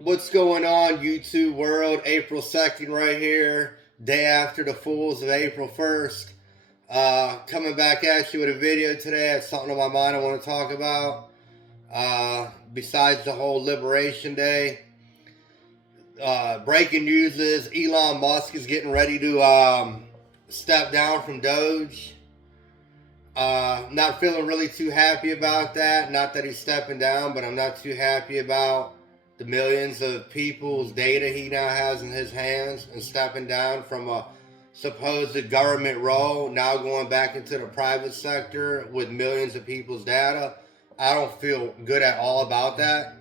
What's going on, YouTube world? April 2nd, right here, day after the Fools of April 1st. Coming back at you with a video today. I have something on my mind I want to talk about. Besides the whole Liberation Day, breaking news is Elon Musk is getting ready to step down from Doge. Not feeling really too happy about that. Not that he's stepping down, but I'm not too happy about the millions of people's data he now has in his hands and stepping down from a supposed government role, now going back into the private sector with millions of people's data. I don't feel good at all about that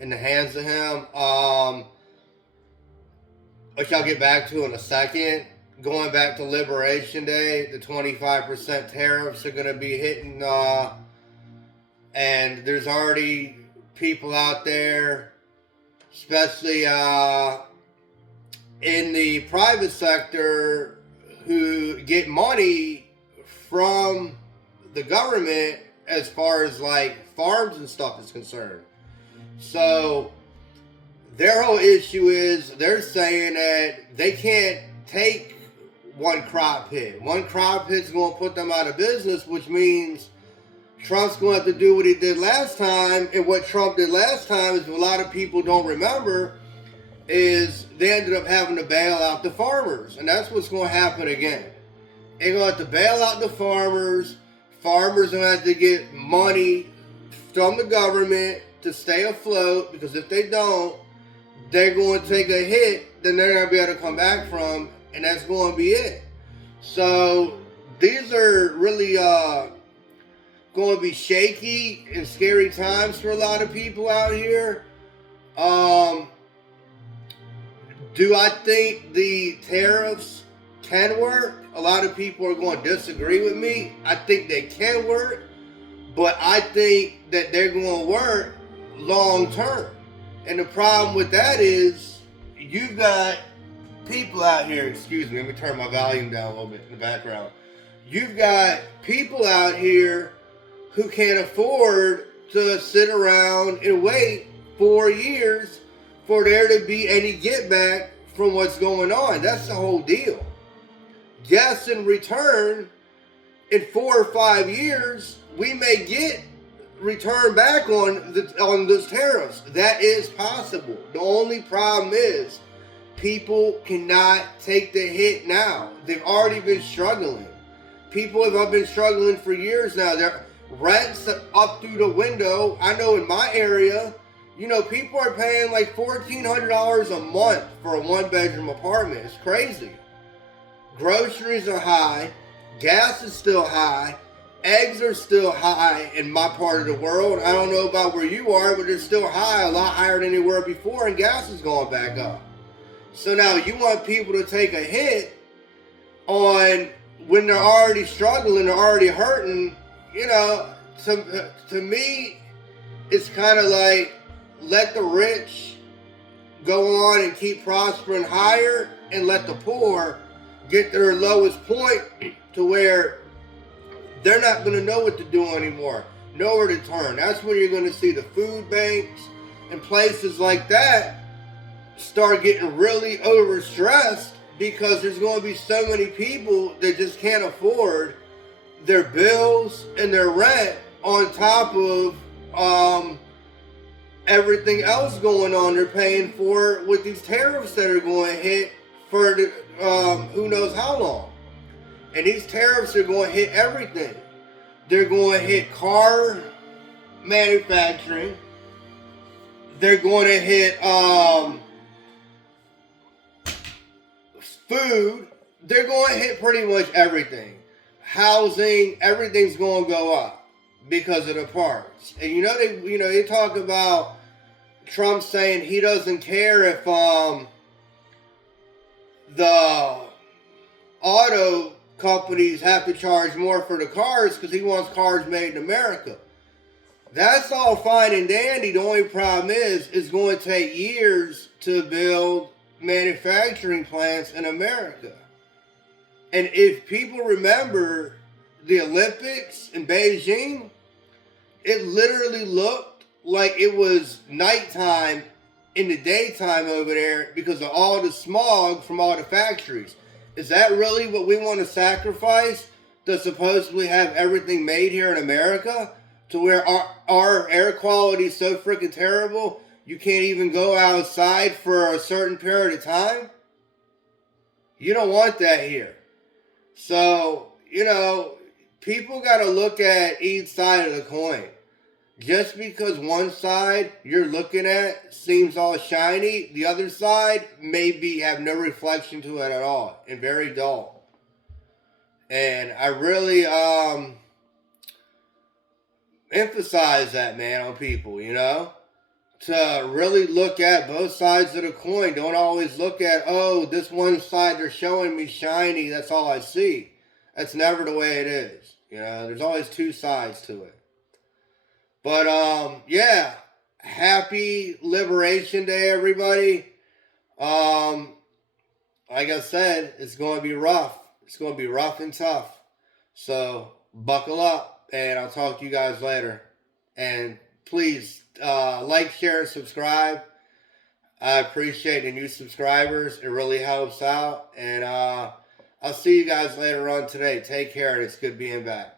in the hands of him. Which I'll get back to in a second. Going back to Liberation Day, the 25% tariffs are going to be hitting, and there's already people out there, especially in the private sector, who get money from the government as far as like farms and stuff is concerned. So their whole issue is they're saying that they can't take one crop hit. One crop hit's going to put them out of business, which means Trump's going to have to do what he did last time. And what Trump did last time is, a lot of people don't remember, is they ended up having to bail out the farmers. And that's what's going to happen again. They're going to have to bail out the farmers. Farmers are going to have to get money from the government to stay afloat, because if they don't, they're going to take a hit, then they're going to be able to come back from, and that's going to be it. So these are really going to be shaky and scary times for a lot of people out here. Do I think the tariffs can work? A lot of people are going to disagree with me. I think they can work, but I think that they're going to work long term. And the problem with that is you've got people out here, excuse me, let me turn my volume down a little bit in the background. You've got people out here who can't afford to sit around and wait 4 years for there to be any get back from what's going on. That's the whole deal. Yes, in return, in 4 or 5 years, we may get return back on those tariffs. That is possible. The only problem is people cannot take the hit now. They've already been struggling. People have been struggling for years now. Their rents up through the window. I know in my area, people are paying like $1,400 a month for a one-bedroom apartment. It's crazy. Groceries are high. Gas is still high. Eggs are still high in my part of the world. I don't know about where you are, but they're still high, a lot higher than they were before, and gas is going back up. So now you want people to take a hit on when they're already struggling, they're already hurting. To me, it's kind of like, let the rich go on and keep prospering higher, and let the poor get their lowest point to where they're not going to know what to do anymore, nowhere to turn. That's when you're going to see the food banks and places like that start getting really overstressed, because there's going to be so many people that just can't afford their bills and their rent, on top of everything else going on they're paying for with these tariffs that are going to hit for who knows how long. And these tariffs are going to hit everything. They're going to hit car manufacturing. They're going to hit food. They're going to hit pretty much everything. Housing, everything's going to go up because of the parts. And they talk about Trump saying he doesn't care if the auto companies have to charge more for the cars, because he wants cars made in America. That's all fine and dandy. The only problem is it's going to take years to build manufacturing plants in America. And if people remember the Olympics in Beijing, it literally looked like it was nighttime in the daytime over there because of all the smog from all the factories. Is that really what we want to sacrifice to supposedly have everything made here in America? To where our air quality is so freaking terrible, you can't even go outside for a certain period of time? You don't want that here. So, people got to look at each side of the coin. Just because one side you're looking at seems all shiny, the other side maybe have no reflection to it at all and very dull. And I really emphasize that, man, on people, to really look at both sides of the coin. Don't always look at, oh, this one side they're showing me shiny, that's all I see. That's never the way it is. There's always two sides to it. But yeah, happy Liberation Day, everybody. Like I said, it's going to be rough. It's going to be rough and tough. So buckle up, and I'll talk to you guys later. And please like, share, and subscribe. I appreciate the new subscribers. It really helps out. And I'll see you guys later on today. Take care, and it's good being back.